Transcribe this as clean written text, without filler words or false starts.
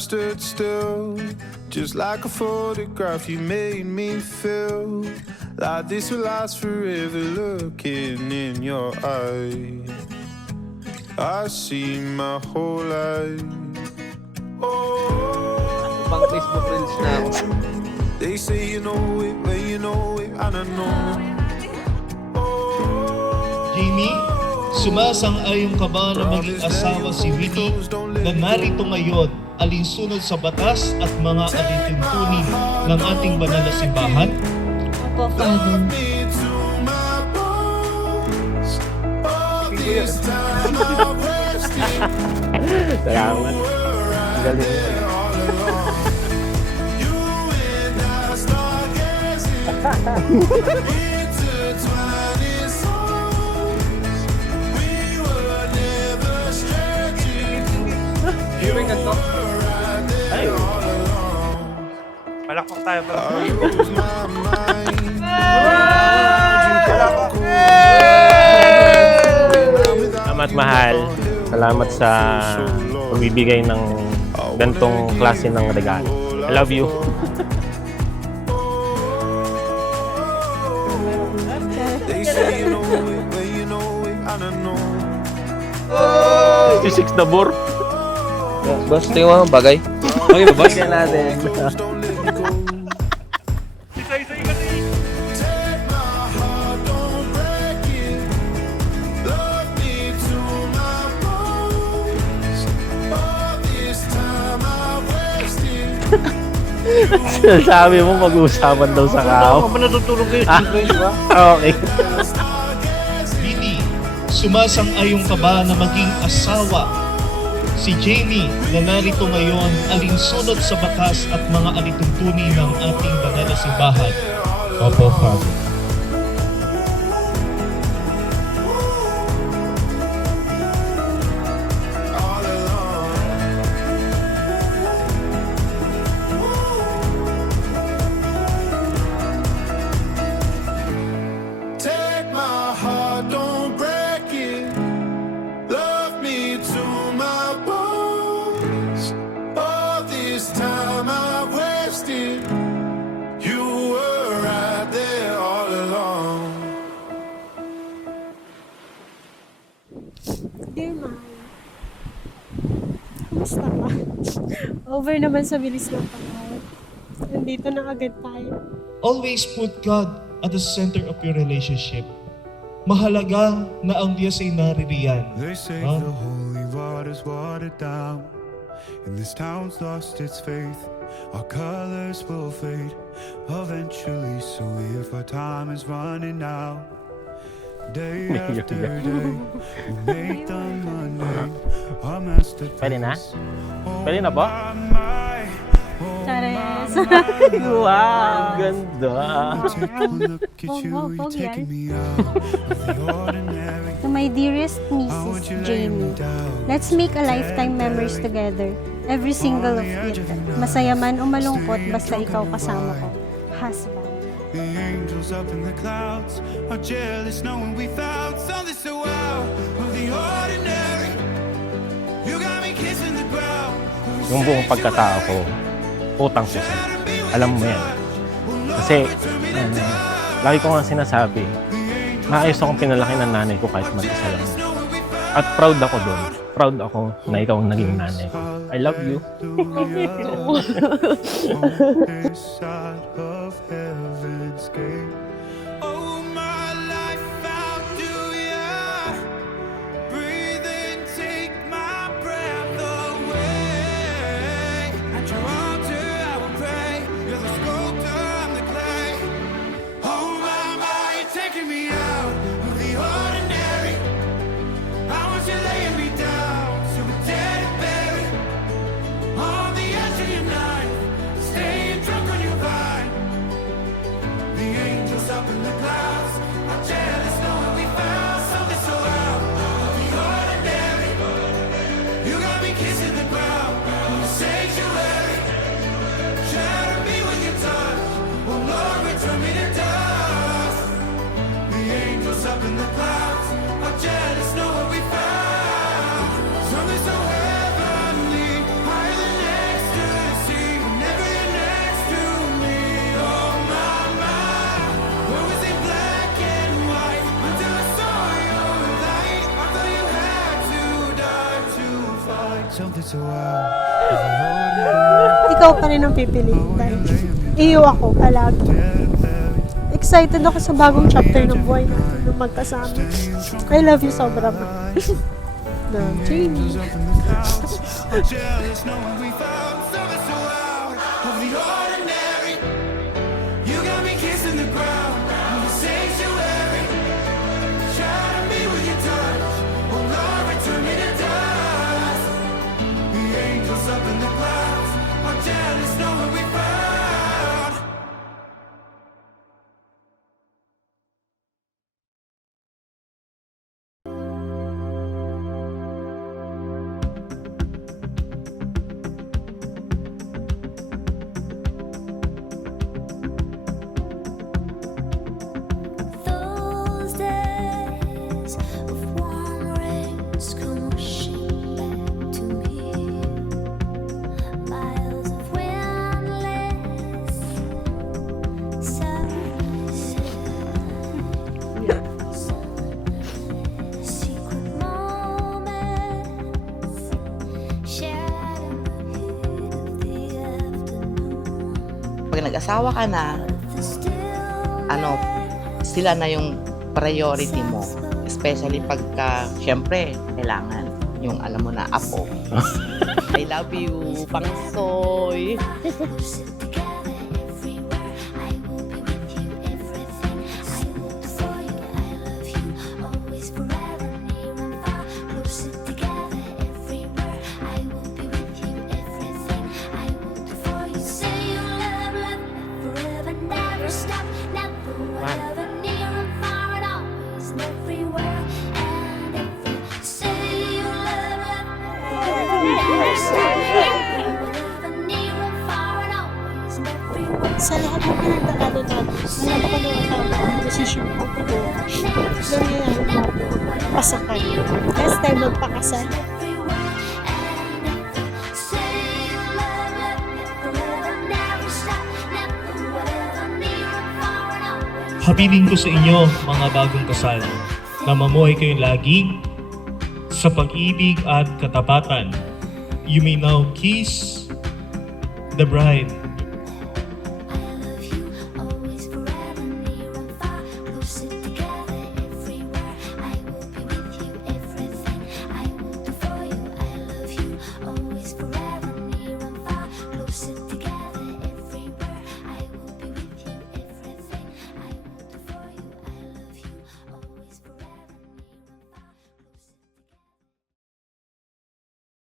stood still, just like a photograph. You made me feel like this will last forever. Looking in your eyes, I see my whole life. Pang Facebook Reels na ako. They say you know it, but you know it, and I know. Jamie, sumasang-ayong ka ba na maging asawa si Winnie na narito ngayon alinsunod sa batas at mga alituntunin ng ating banal na simbahan? Opo, Father. Salamat. Galing. Ay. Palakpak tayo, Salamat, mahal. Salamat sa pagbibigay ng gantong klase ng regalo. I love you. They say you know it, but you know it, and I know. 66 na bor. Boss, tingin mo bagay? Okay ba, boss? Yan natin. Isa-isa kasi. Sabi mo mag-uusapan daw sa kao. Ako ba natutulog kayo? Okay. Winnie, sumasang-ayong ka ba na maging asawa si Jamie na narito ngayon alinsunod sa batas at mga alituntunin ng ating banal na simbahan? Opo, Father. Take my heart, don't break it. Love me to my bones. All this time I wasted. You were right there all along. Dear Mom. Kamusta ka? Over naman sa bilis ng panahon. Nandito na agad tayo. Always put God at the center of your relationship. Mahalaga na ang Diyos ay naririyan. They say Huh? the holy water's watered down, and this town's lost its faith. Our colors will fade eventually, so if our time is running out, day after day, we make the mundane our masterpiece. Pwede na? Pwede na ba? Chares! Wow, ganda. Take one look at you, Wow, you're taking me out of the ordinary. To my dearest Mrs. Jamie, let's make a lifetime memories together. Every single of it. Masaya man o malungkot, basta ikaw kasama ko. Husband. The angels up in the clouds are jealous knowing we found something so out of the ordinary. You got me kissing the ground. Yung buong pagkatao ko, utang ko sa'yo. Alam mo yan. Kasi, lagi ko nga sinasabi, maayos akong pinalaki ng nanay ko kahit mag-isa lang. At proud ako doon. Proud ako na ikaw ang naging nanay ko. I love you. This side of heaven's gate. Oh, my life, how do ya breathe and take my breath away? At your altar I will pray. You're the sculptor, I'm the clay. Oh, my, you're taking me out of the ordinary. I want you laying me down so we're dead and buried on the edge of your knife, staying drunk on your vine. The angels up in the clouds are jealous knowing we found something so out of the ordinary. You got me kissing the ground in the sanctuary. Shatter me with your touch, oh Lord, return me to dust. The angels up in the clouds are jealous knowing we found something so heavenly, higher than ecstasy. It's a while. Ikaw pa rin ang pipiliin tayo. Iyo ako palagi. Excited ako sa bagong chapter ng buhay natin nung magkasama. I love you sobra ma. No, Jamie. I'm jealous knowing we found something so out of the ordinary. You got me kissing the ground in the sanctuary. Try to be with your touch. Oh Lord, return me to dust. The angels up in the clouds. I'm jealous knowing we found. Those days of warm rains come rushing back to me. Miles of windless sunrise. Secret moments shared in the heat of the afternoon. Pag nag-asawa ka na, The still sila na yung priority mo. Especially pagka, syempre, kailangan yung alam mo na apo. I love you, Pangsoy. sit together everywhere. I will be with you, everything. I will do for you. I love you, always, forever, near and far. Closer together everywhere. I will be with you, everything. I will do for you. Say you love, love, forever, never stop, never, whatever, near and far, and always, everywhere and every. Say you love, love, forever, never stop, never, whatever, near and far, and always, everywhere. Sa lahat ng pinagdaanan natin, wala pa naman ang decision ko. Nangyayari natin. Pasakan. Last time magpakasal. Habiling ko sa inyo, mga bagong kasal, na mamuhay kayong lagi sa pag-ibig at katapatan. You may now kiss the bride.